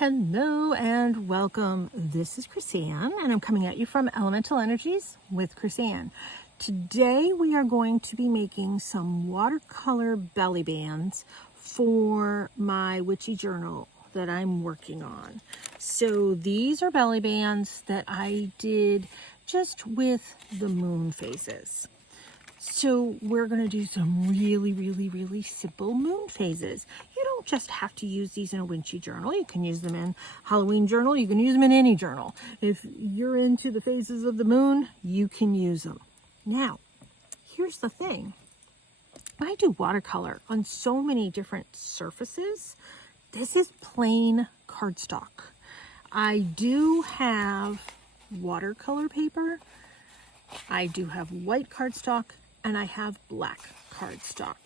Hello and welcome. This is Chrisanne and I'm coming at you from Elemental Energies with Chrisanne. Today we are going to be making some watercolor belly bands for my witchy journal that I'm working on. So these are belly bands that I did just with the moon phases. So we're going to do some really simple moon phases. You don't just have to use these in a witchy journal. You can use them in Halloween journal. You can use them in any journal. If you're into the phases of the moon, you can use them. Now, here's the thing. I do watercolor on so many different surfaces. This is plain cardstock. I do have watercolor paper. I do have white cardstock. And I have black cardstock.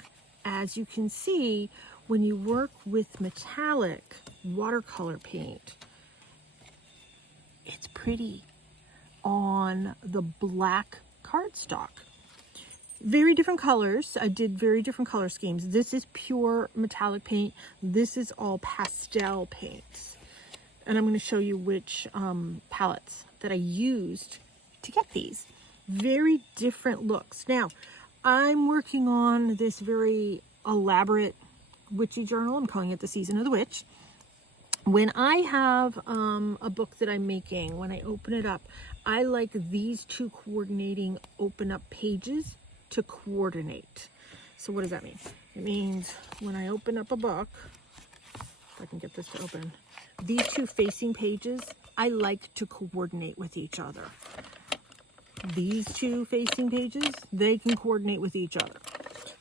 As you can see, when you work with metallic watercolor paint, it's pretty on the black cardstock. Very different colors. I did very different color schemes. This is pure metallic paint. This is all pastel paints. And I'm going to show you which palettes that I used to get these. Very different looks. Now, I'm working on this very elaborate witchy journal. I'm calling it the Season of the Witch. When I have a book that I'm making, when I open it up, I like these two coordinating open up pages to coordinate. So what does that mean? It means when I open up a book, if I can get this to open, these two facing pages, I like to coordinate with each other. These two facing pages, they can coordinate with each other.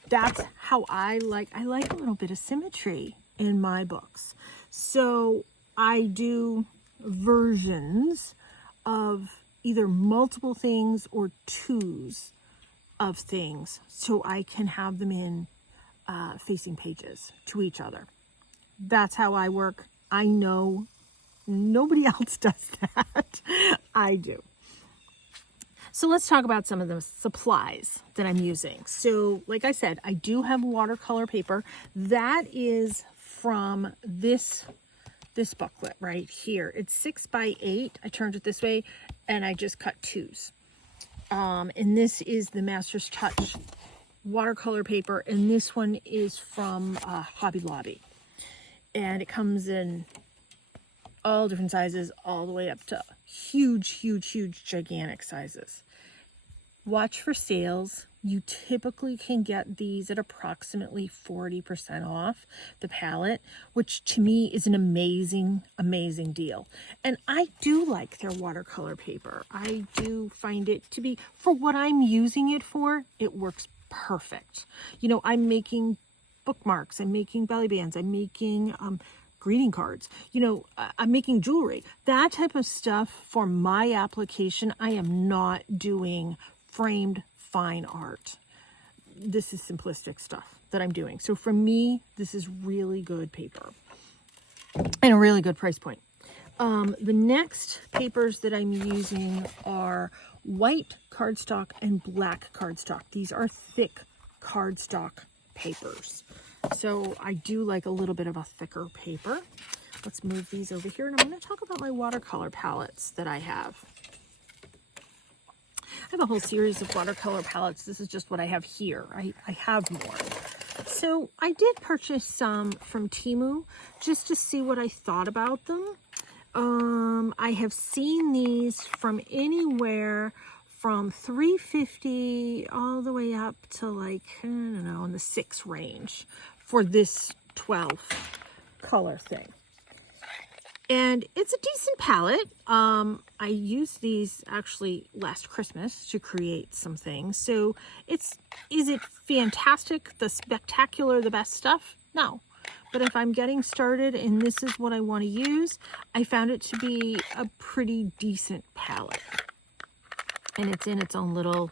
That's how I like a little bit of symmetry in my books. So I do versions of either multiple things or twos of things so I can have them in facing pages to each other. That's how I work. I know nobody else does that. I do. So let's talk about some of the supplies that I'm using. So like I said, I do have watercolor paper. That is from this booklet right here. It's 6x8. I turned it this way and I just cut twos. And this is the Master's Touch watercolor paper. And this one is from Hobby Lobby. And it comes in all different sizes, all the way up to huge, gigantic sizes. Watch for sales. You typically can get these at approximately 40% off the palette, which to me is an amazing deal. And I do like their watercolor paper. I do find it to be, for what I'm using it for, it works perfect. You know, I'm making bookmarks, I'm making belly bands, I'm making greeting cards, you know, I'm making jewelry, that type of stuff. For my application, I am not doing framed fine art. This is simplistic stuff that I'm doing. So for me, this is really good paper and a really good price point. The next papers that I'm using are white cardstock and black cardstock. These are thick cardstock papers. So I do like a little bit of a thicker paper. Let's move these over here and I'm going to talk about my watercolor palettes that I have. I have a whole series of watercolor palettes. This is just what I have here. I have more. So I did purchase some from Temu just to see what I thought about them. I have seen these from anywhere from $3.50 all the way up to like, I don't know, in the $6 range for this 12 color thing. And it's a decent palette. I used these actually last Christmas to create some things. So is it fantastic, the spectacular, the best stuff? No. But if I'm getting started and this is what I want to use, I found it to be a pretty decent palette. And it's in its own little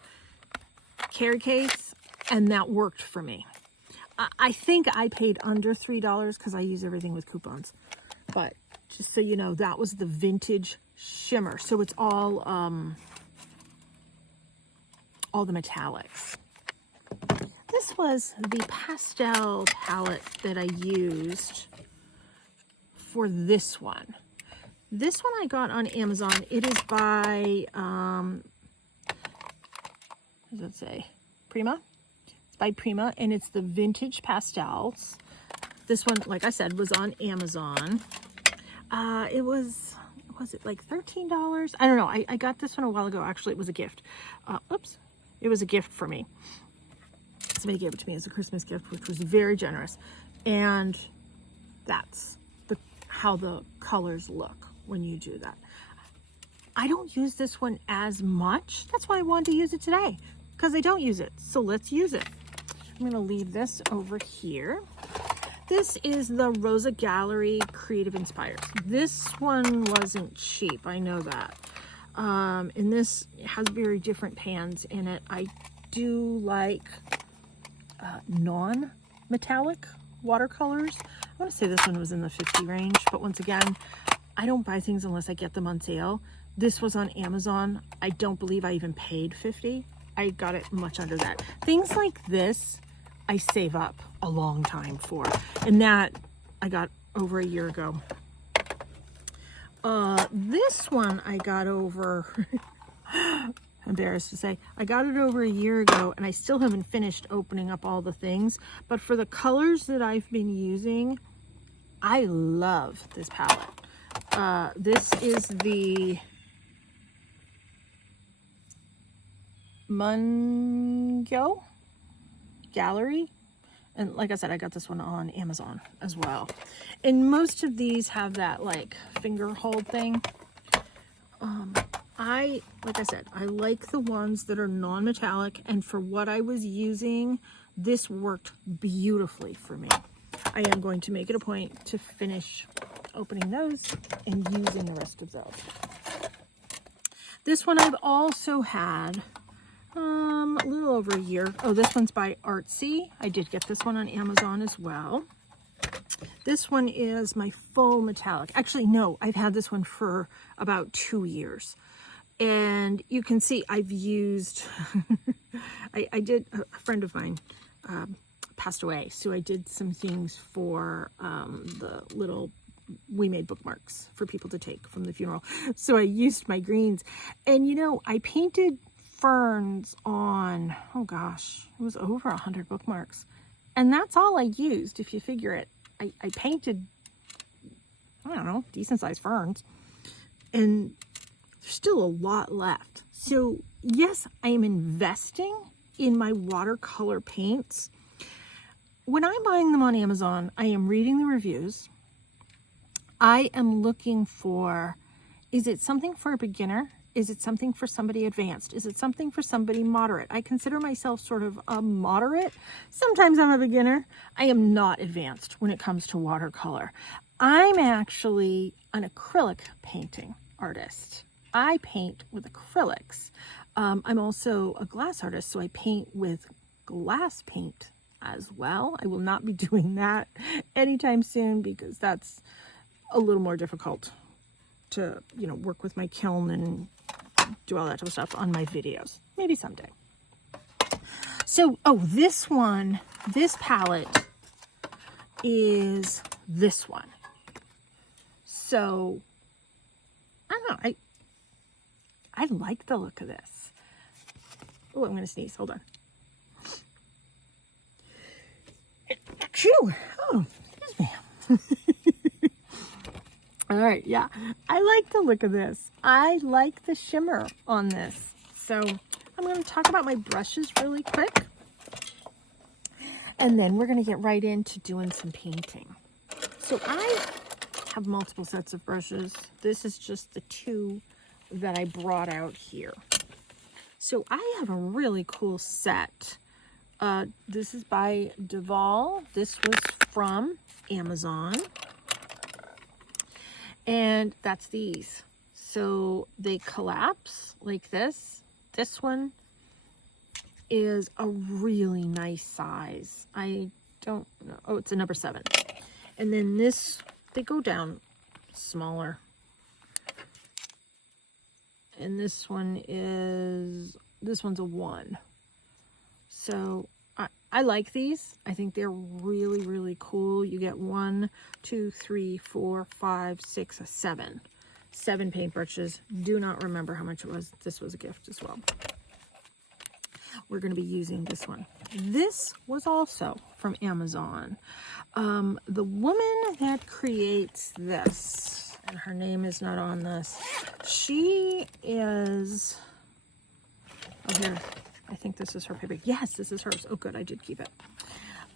carry case, and that worked for me. I think I paid under $3 because I use everything with coupons. But just so you know, that was the vintage shimmer. So it's all the metallics. was the pastel palette that I used for this one. This one I got on Amazon. It is by, what does it say? Prima? It's by Prima, and it's the Vintage Pastels. This one, like I said, was on Amazon. It was it like $13? I don't know. I got this one a while ago. Actually, it was a gift. Oops. It was a gift for me. Somebody gave it to me as a Christmas gift, which was very generous. And that's how the colors look when you do that. I don't use this one as much. That's why I wanted to use it today, because I don't use it. So let's use it. I'm going to leave this over here. This is the Rosa Gallery Creative Inspired. This one wasn't cheap, I know that. And this has very different pans in it. I do like non-metallic watercolors. I want to say this one was in the 50 range, but once again, I don't buy things unless I get them on sale. This was on Amazon. I don't believe I even paid 50. I got it much under that. Things like this, I save up a long time for, and that I got over a year ago. This one I got over, embarrassed to say, I got it over a year ago, and I still haven't finished opening up all the things, but for the colors that I've been using, I love this palette. This is the Mungo Gallery. And like I said, I got this one on Amazon as well. And most of these have that like finger hold thing. Like I said, I like the ones that are non-metallic, and for what I was using, this worked beautifully for me. I am going to make it a point to finish opening those and using the rest of those. This one I've also had a little over a year. Oh, this one's by Artsy. I did get this one on Amazon as well. This one is my faux metallic. Actually, no, I've had this one for about 2 years. And you can see I've used, I did, a friend of mine passed away. So I did some things for the little, we made bookmarks for people to take from the funeral. So I used my greens. And you know, I painted ferns on, oh gosh, it was over 100 bookmarks. And that's all I used, if you figure it. I painted, I don't know, decent sized ferns. And there's still a lot left. So yes, I am investing in my watercolor paints. When I'm buying them on Amazon, I am reading the reviews. I am looking for, is it something for a beginner? Is it something for somebody advanced? Is it something for somebody moderate? I consider myself sort of a moderate. Sometimes I'm a beginner. I am not advanced when it comes to watercolor. I'm actually an acrylic painting artist. I paint with acrylics. I'm also a glass artist, so I paint with glass paint as well. I will not be doing that anytime soon because that's a little more difficult to, you know, work with my kiln and do all that type of stuff on my videos. Maybe someday. So, oh, this one, this palette is this one. So, I don't know. I like the look of this. Oh, I'm going to sneeze. Hold on. Achoo! Oh, excuse me. All right, yeah. I like the look of this. I like the shimmer on this. So I'm going to talk about my brushes really quick. And then we're going to get right into doing some painting. So I have multiple sets of brushes. This is just the 2 that I brought out here. So I have a really cool set. This is by Duval. This was from Amazon. And that's these. So they collapse like this. This one is a really nice size. I don't know. Oh, it's a number 7. And then this, they go down smaller. And this one's a 1. So I like these. I think they're really, really cool. You get 1, 2, 3, 4, 5, 6, 7. 7 paintbrushes. Do not remember how much it was. This was a gift as well. We're going to be using this one. This was also from Amazon. The woman that creates this, and her name is not on this, she is, oh here, I think this is her paper. Yes, this is hers. Oh good, I did keep it.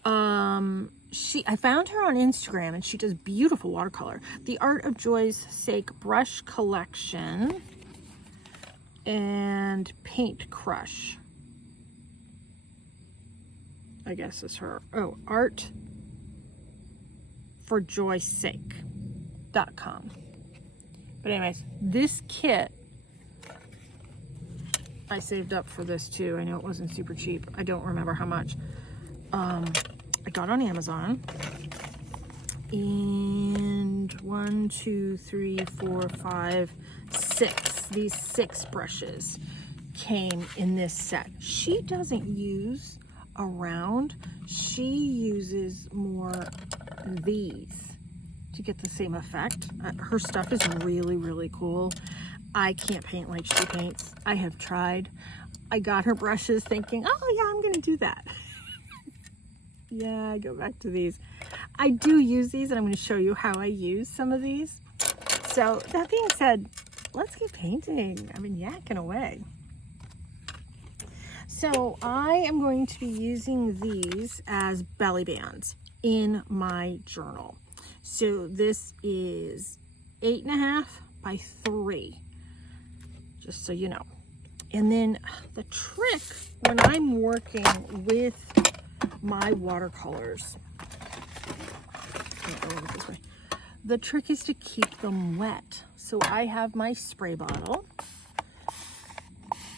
I found her on Instagram, and she does beautiful watercolor. The Art of Joy's Sake Brush Collection and Paint Crush, I guess is her. Oh, Art for Joy's Sake.com. But anyways, this kit, I saved up for this too. I know it wasn't super cheap. I don't remember how much. I got on Amazon, and 1, 2, 3, 4, 5, 6. These 6 brushes came in this set. She doesn't use a round. She uses more these to get the same effect. Her stuff is really, really cool. I can't paint like she paints. I have tried. I got her brushes thinking, oh yeah, I'm gonna do that. Yeah, I go back to these. I do use these, and I'm going to show you how I use some of these. So that being said, let's get painting. I've been yakking away. So I am going to be using these as belly bands in my journal. So this is 8.5 by 3, just so you know. And then the trick when I'm working with my watercolors, the trick is to keep them wet. So I have my spray bottle,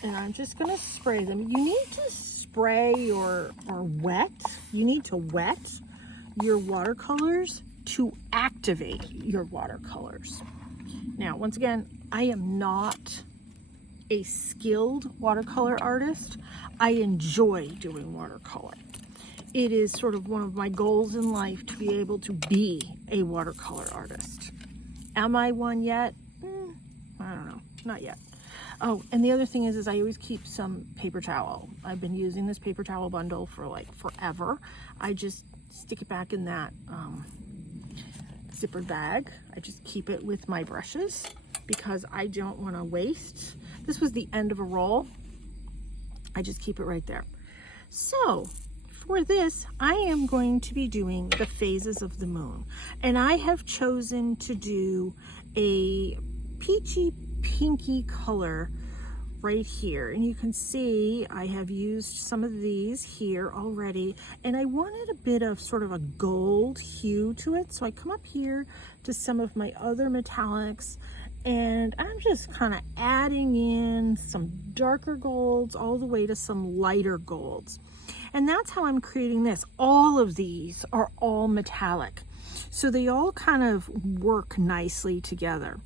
and I'm just going to spray them. You need to spray or wet. You need to wet your watercolors to activate your watercolors. Now, once again, I am not a skilled watercolor artist. I enjoy doing watercolor. It is sort of one of my goals in life to be able to be a watercolor artist. Am I one yet? I don't know, not yet. Oh, and the other thing is I always keep some paper towel. I've been using this paper towel bundle for like forever. I just stick it back in that zippered bag. I just keep it with my brushes because I don't want to waste. This was the end of a roll. I just keep it right there. So for this, I am going to be doing the phases of the moon, and I have chosen to do a peachy pinky color right here, and you can see I have used some of these here already, and I wanted a bit of sort of a gold hue to it, so I come up here to some of my other metallics, and I'm just kind of adding in some darker golds all the way to some lighter golds. And that's how I'm creating this. All of these are all metallic, so they all kind of work nicely together.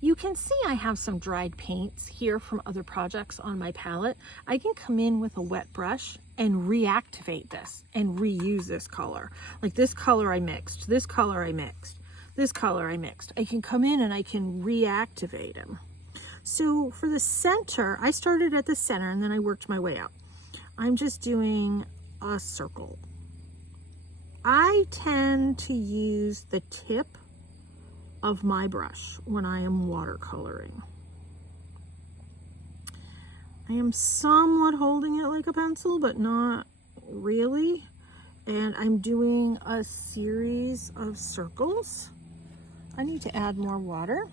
You can see I have some dried paints here from other projects on my palette. I can come in with a wet brush and reactivate this and reuse this color. Like this color I mixed, this color I mixed, this color I mixed. I can come in and I can reactivate them. So for the center, I started at the center and then I worked my way up. I'm just doing a circle. I tend to use the tip of my brush when I am watercoloring. I am somewhat holding it like a pencil, but not really. And I'm doing a series of circles. I need to add more water.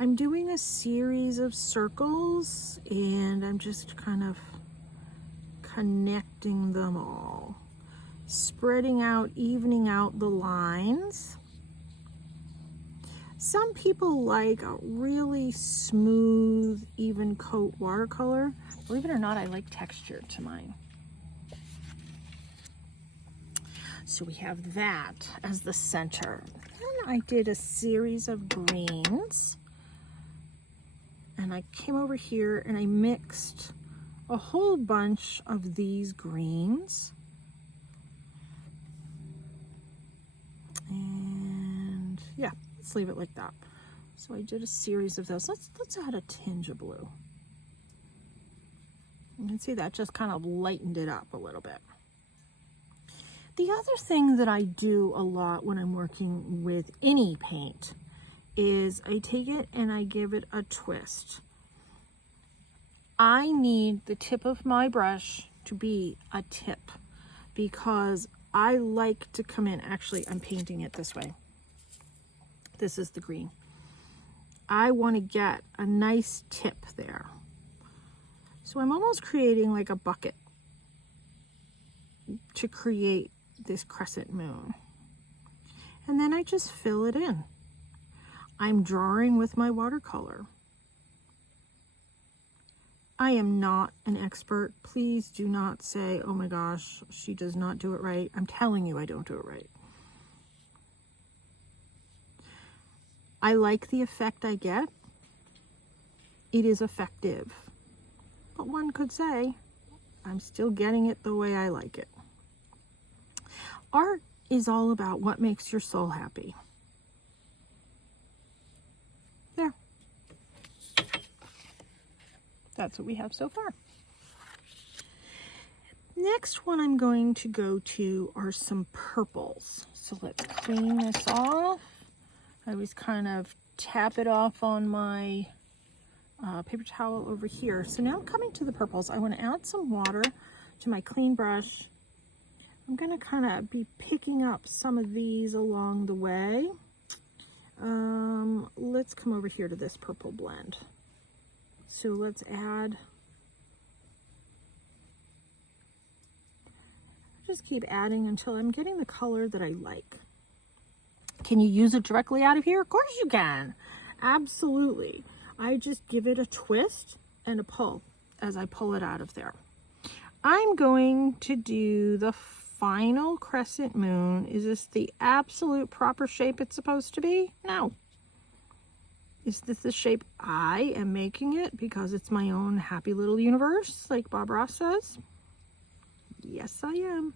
I'm doing a series of circles, and I'm just kind of connecting them all, spreading out, evening out the lines. Some people like a really smooth, even coat watercolor. Believe it or not, I like texture to mine. So we have that as the center. Then I did a series of greens. and I came over here and I mixed a whole bunch of these greens. And yeah, let's leave it like that. So I did a series of those. Let's add a tinge of blue. You can see that just kind of lightened it up a little bit. The other thing that I do a lot when I'm working with any paint is I take it and I give it a twist. I need the tip of my brush to be a tip because I like to come in. Actually, I'm painting it this way. This is the green. I want to get a nice tip there. So I'm almost creating like a bucket to create this crescent moon. And then I just fill it in. I'm drawing with my watercolor. I am not an expert. Please do not say, oh my gosh, she does not do it right. I'm telling you I don't do it right. I like the effect I get. It is effective. But one could say, I'm still getting it the way I like it. Art is all about what makes your soul happy. There. That's what we have so far. Next one I'm going to go to are some purples. So let's clean this off. I always kind of tap it off on my paper towel over here. So now I'm coming to the purples. I want to add some water to my clean brush. I'm going to kind of be picking up some of these along the way. Let's come over here to this purple blend. So let's add, just keep adding until I'm getting the color that I like. Can you use it directly out of here? Of course you can. Absolutely. I just give it a twist and a pull as I pull it out of there. I'm going to do the final crescent moon. Is this the absolute proper shape it's supposed to be? No. Is this the shape I am making it because it's my own happy little universe, like Bob Ross says? Yes, I am.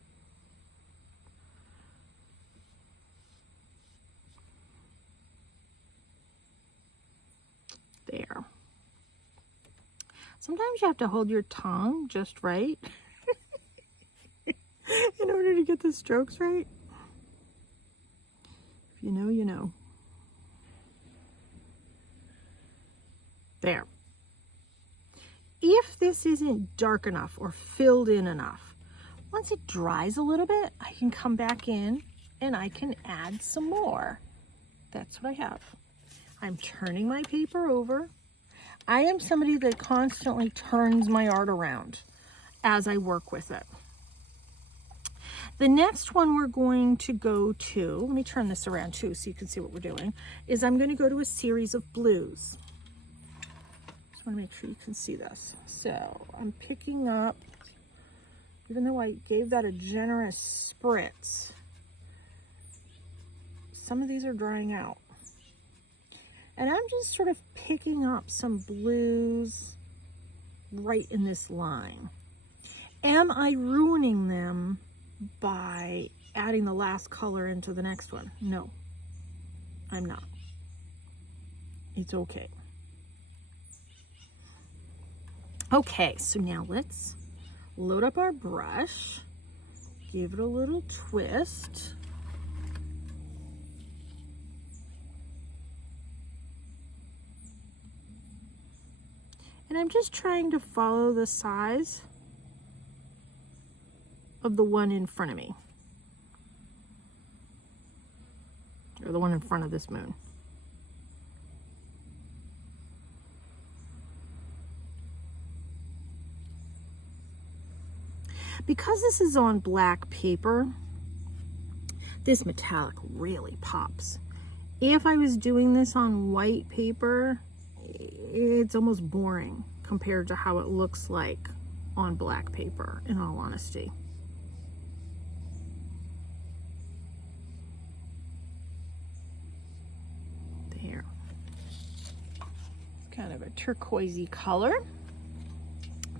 There. Sometimes you have to hold your tongue just right in order to get the strokes right. If you know, you know. There. If this isn't dark enough or filled in enough, once it dries a little bit, I can come back in and I can add some more. That's what I have. I'm turning my paper over. I am somebody that constantly turns my art around as I work with it. The next one we're going to go to, let me turn this around too so you can see what we're doing, is I'm going to go to a series of blues. Just want to make sure you can see this. So I'm picking up, even though I gave that a generous spritz, some of these are drying out. And I'm just sort of picking up some blues right in this line. Am I ruining them by adding the last color into the next one? No, I'm not. It's okay. Okay, so now let's load up our brush, give it a little twist. And I'm just trying to follow the size of the one in front of me, or the one in front of this moon. Because this is on black paper, this metallic really pops. If I was doing this on white paper, it's almost boring compared to how it looks like on black paper, in all honesty. There. kind of a turquoisey color.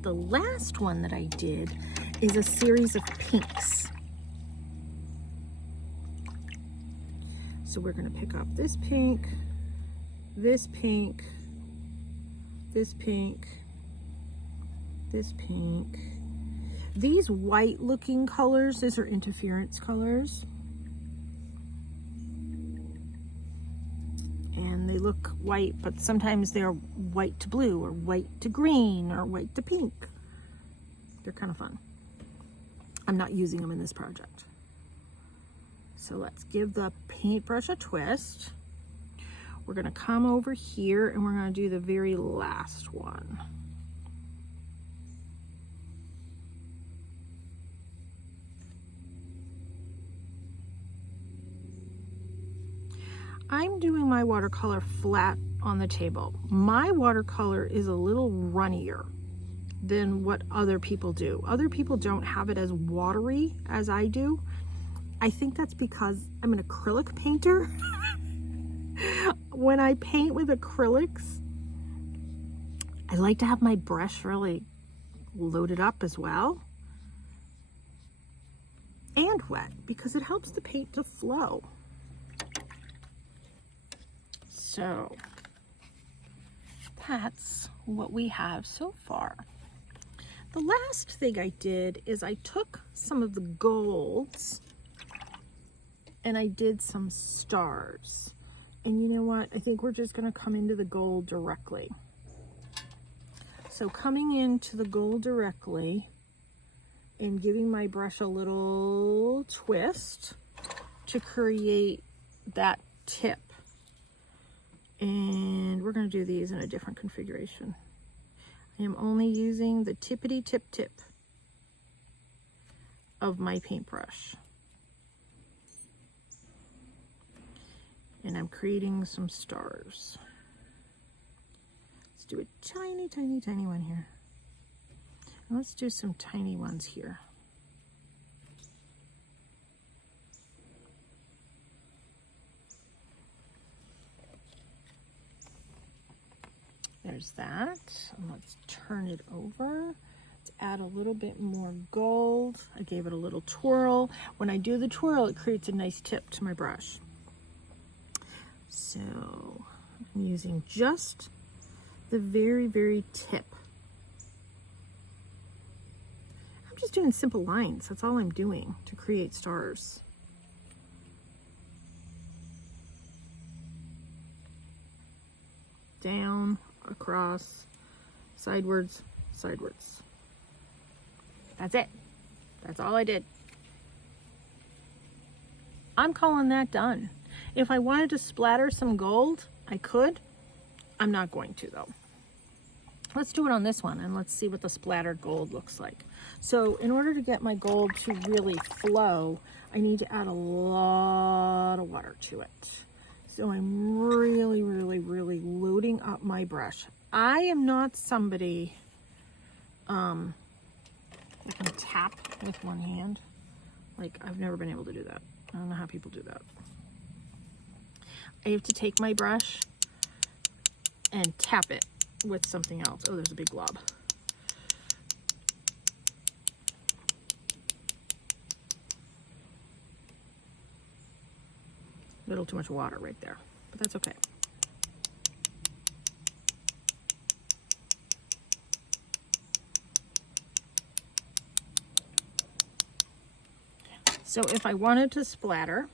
The last one that I did is a series of pinks. So we're going to pick up this pink, this pink, this pink, this pink. These white looking colors, these are interference colors. And they look white, but sometimes they're white to blue or white to green or white to pink. They're kind of fun. I'm not using them in this project. So let's give the paintbrush a twist. We're going to come over here and we're going to do the very last one. I'm doing my watercolor flat on the table. My watercolor is a little runnier than what other people do. Other people don't have it as watery as I do. I think that's because I'm an acrylic painter. When I paint with acrylics, I like to have my brush really loaded up as well. And wet, because it helps the paint to flow. So that's what we have so far. The last thing I did is I took some of the golds and I did some stars. And you know what? I think we're just going to come into the gold directly. So coming into the gold directly and giving my brush a little twist to create that tip. And we're going to do these in a different configuration. I am only using the tippity tip tip of my paintbrush. And I'm creating some stars. Let's do a tiny, tiny, tiny one here. And let's do some tiny ones here. There's that. And let's turn it over. Let's add a little bit more gold. I gave it a little twirl. When I do the twirl, it creates a nice tip to my brush. So I'm using just the very, very tip. I'm just doing simple lines. That's all I'm doing to create stars. Down, across, sidewards, sidewards. That's it. That's all I did. I'm calling that done. If I wanted to splatter some gold, I could. I'm not going to though. Let's do it on this one and let's see what the splattered gold looks like. So in order to get my gold to really flow, I need to add a lot of water to it. So I'm really, really, really loading up my brush. I am not somebody that can tap with one hand. Like, I've never been able to do that. I don't know how people do that. I have to take my brush and tap it with something else. Oh, there's a big glob. A little too much water right there, but that's okay. So if I wanted to splatter,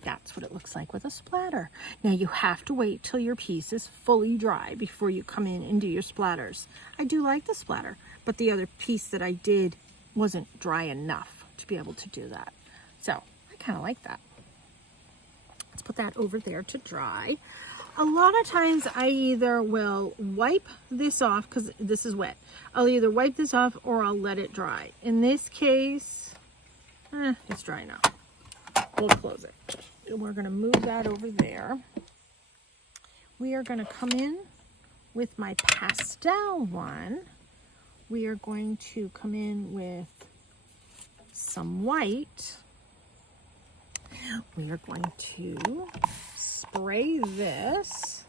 that's what it looks like with a splatter. Now you have to wait till your piece is fully dry before you come in and do your splatters. I do like the splatter, but the other piece that I did wasn't dry enough to be able to do that. So I kind of like that. Let's put that over there to dry. A lot of times I either will wipe this off because this is wet. I'll either wipe this off or I'll let it dry. In this case, it's dry now. We'll close it. And we're going to move that over there. We are going to come in with my pastel one. We are going to come in with some white. We are going to spray this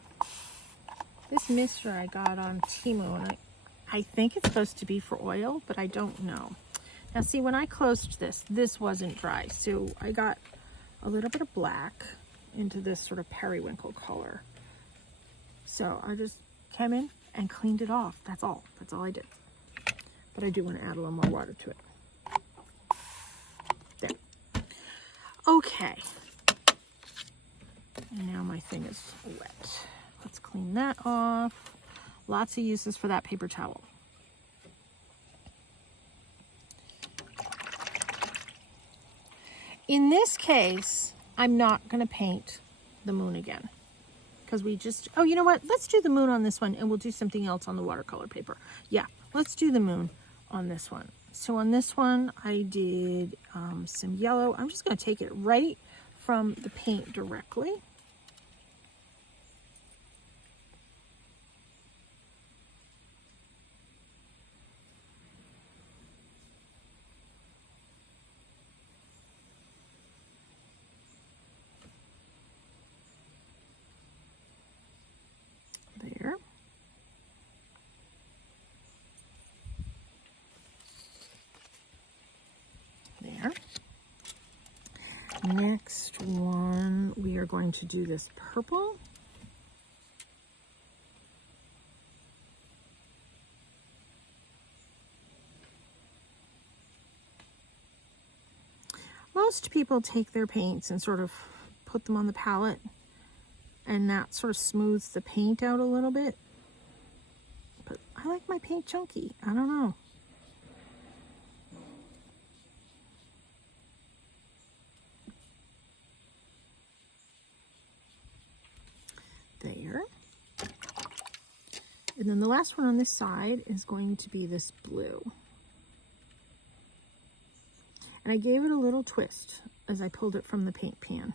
This mister I got on Temu, and I think it's supposed to be for oil, but I don't know. Now see, when I closed this wasn't dry, so I got a little bit of black into this sort of periwinkle color. So I just came in and cleaned it off. That's all I did. But I do want to add a little more water to it. There. Okay. And now my thing is wet. Let's clean that off. Lots of uses for that paper towel. In this case, I'm not going to paint the moon again. Because we just, oh, you know what? Let's do the moon on this one and we'll do something else on the watercolor paper. Yeah, let's do the moon on this one. So on this one, I did some yellow. I'm just going to take it right from the paint directly. There. There. Next one, we are going to do this purple. Most people take their paints and sort of put them on the palette, and that sort of smooths the paint out a little bit. But I like my paint chunky. I don't know. There. And then the last one on this side is going to be this blue. And I gave it a little twist as I pulled it from the paint pan.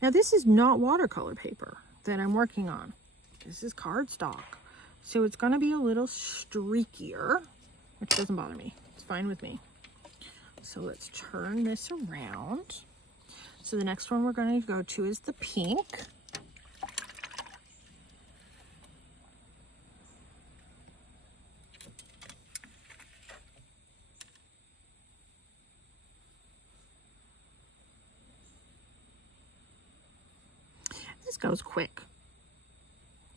Now this is not watercolor paper that I'm working on. This is cardstock. So it's going to be a little streakier, which doesn't bother me. It's fine with me. So let's turn this around. So the next one we're going to go to is the pink. This goes quick.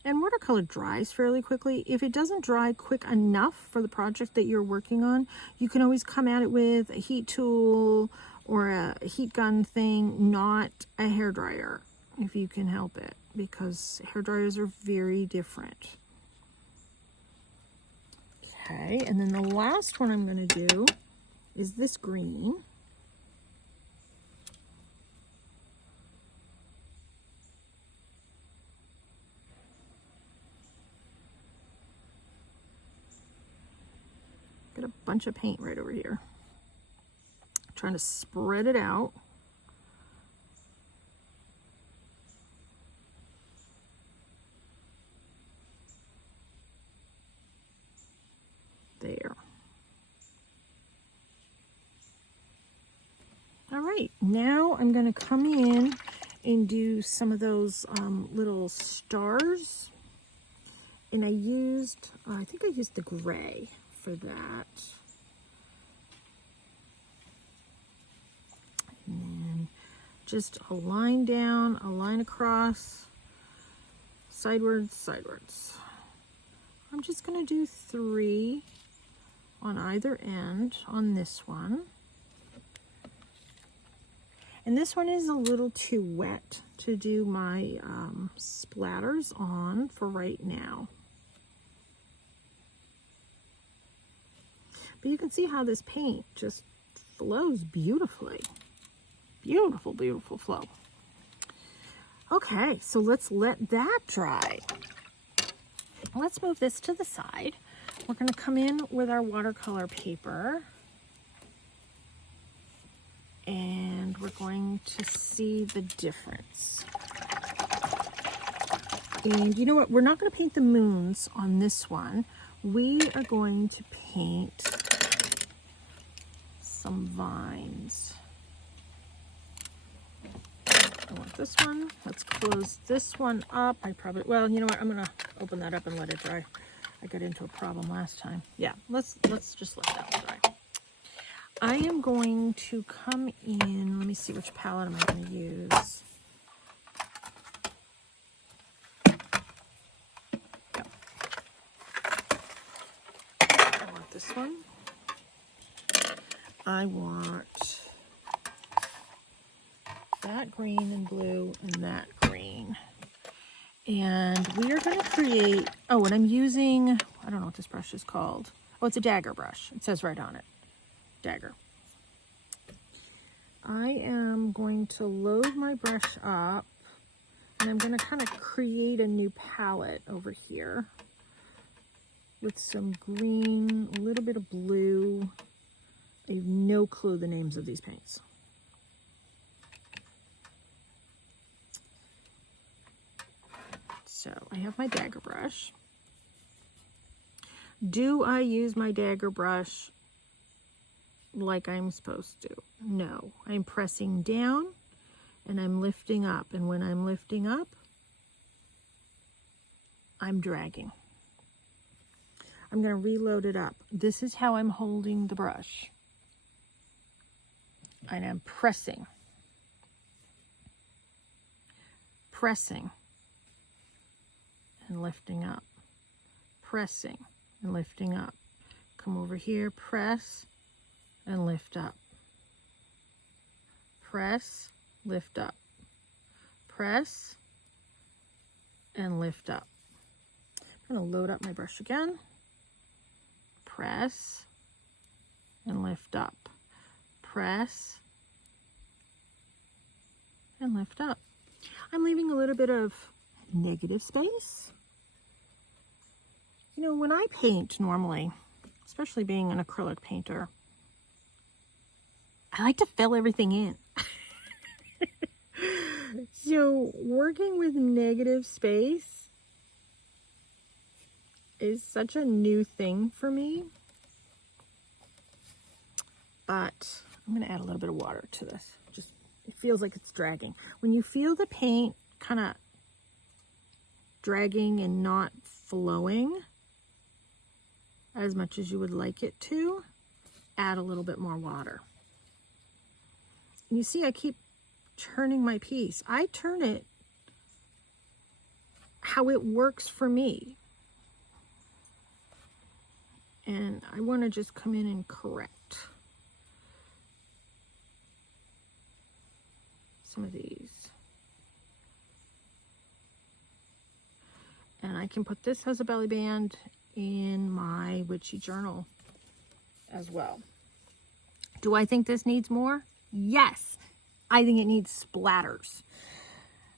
And watercolor dries fairly quickly. If it doesn't dry quick enough for the project that you're working on, you can always come at it with a heat tool or a heat gun thing, not a hairdryer, if you can help it, because hairdryers are very different. Okay, and then the last one I'm going to do is this green. Got a bunch of paint right over here. Trying to spread it out. There. All right, now I'm going to come in and do some of those little stars. And I used, I think I used the gray for that. And then just a line down, a line across, sidewards, sidewards. I'm just going to do 3 on either end on this one. And this one is a little too wet to do my splatters on for right now. But you can see how this paint just flows beautifully. Beautiful, beautiful flow. Okay, so let's let that dry. Let's move this to the side. We're going to come in with our watercolor paper. And we're going to see the difference. And you know what? We're not going to paint the moons on this one. we are going to paint some vines. I want this one. Let's close this one up. Well, you know what? I'm gonna open that up and let it dry. I got into a problem last time. Yeah, let's just let that one dry. I am going to come in. Let me see, which palette am I going to use? Yep. I want this one. I want that green and blue and that green. And we are going to create, oh, and I'm using, I don't know what this brush is called. Oh, it's a dagger brush. It says right on it, dagger. I am going to load my brush up, and I'm going to kind of create a new palette over here with some green, a little bit of blue. I have no clue the names of these paints. So I have my dagger brush. Do I use my dagger brush like I'm supposed to? No, I'm pressing down and I'm lifting up. And when I'm lifting up, I'm dragging. I'm going to reload it up. This is how I'm holding the brush. And I'm pressing. Pressing. And lifting up. Pressing and lifting up. Come over here, press and lift up. Press, lift up. Press and lift up. I'm going to load up my brush again. Press and lift up. Press and lift up. I'm leaving a little bit of negative space. You know, when I paint normally, especially being an acrylic painter, I like to fill everything in. So working with negative space is such a new thing for me. But I'm going to add a little bit of water to this. Just, it feels like it's dragging. When you feel the paint kind of dragging and not flowing as much as you would like it to, add a little bit more water. And you see, I keep turning my piece. I turn it how it works for me. And I want to just come in and correct some of these. And I can put this as a belly band in my witchy journal as well. Do I think this needs more? Yes. I think it needs splatters.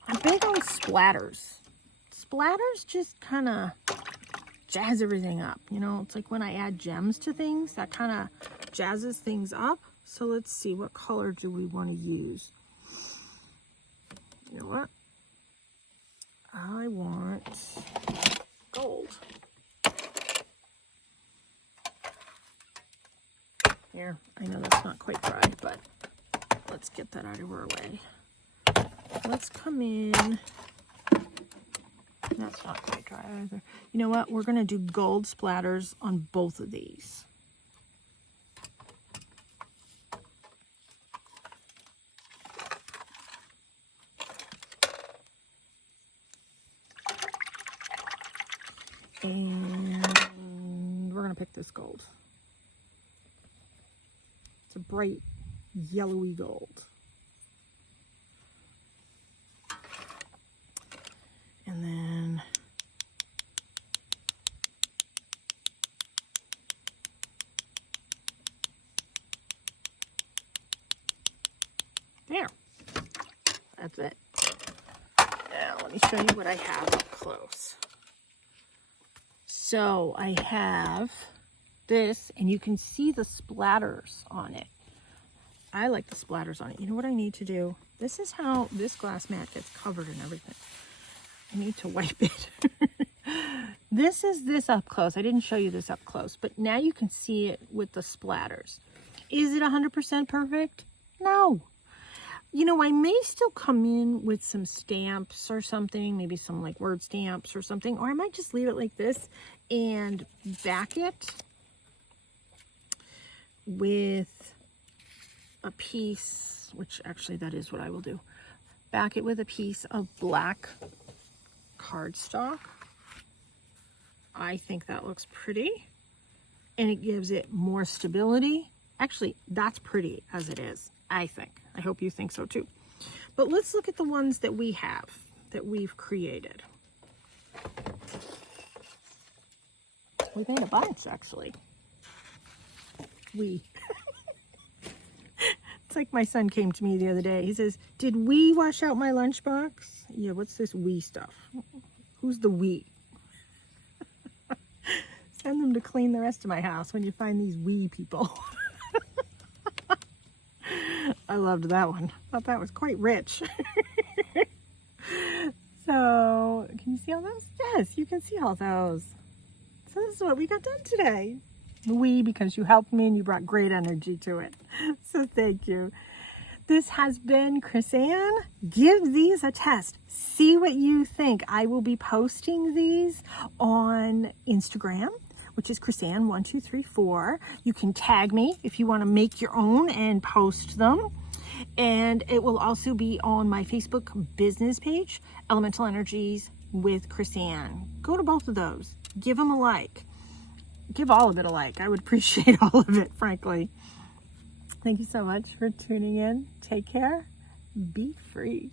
I'm big on splatters. Splatters just kind of jazz everything up. You know, it's like when I add gems to things, that kind of jazzes things up. So let's see, what color do we want to use? You know what? I want gold. Here, I know that's not quite dry, but let's get that out of our way. Let's come in. That's not quite dry either. You know what? We're going to do gold splatters on both of these. And we're going to pick this gold. It's a bright yellowy gold. And then there. That's it. Now let me show you what I have up close. So I have this, and you can see the splatters on it. I like the splatters on it. You know what I need to do? This is how this glass mat gets covered and everything. I need to wipe it. This is this up close. I didn't show you this up close, but now you can see it with the splatters. Is it 100% perfect? No. You know, I may still come in with some stamps or something, maybe some like word stamps or something, or I might just leave it like this and back it with a piece, which actually that is what I will do. Back it with a piece of black cardstock. I think that looks pretty, and it gives it more stability. Actually, that's pretty as it is, I think. I hope you think so too. But let's look at the ones that we have, that we've created. We made a bunch, actually. It's like my son came to me the other day. He says, did we wash out my lunchbox? Yeah, what's this we stuff? Who's the we? Send them to clean the rest of my house when you find these we people. I loved that one. Thought that was quite rich. So, can you see all those? Yes, you can see all those. So this is what we got done today. We, because you helped me and you brought great energy to it. So thank you. This has been Chris-Anne. Give these a test. See what you think. I will be posting these on Instagram, which is Chris-Anne1234. You can tag me if you want to make your own and post them. And it will also be on my Facebook business page, Elemental Energies with Chris-Anne. Go to both of those. Give them a like. Give all of it a like. I would appreciate all of it, frankly. Thank you so much for tuning in. Take care. Be free.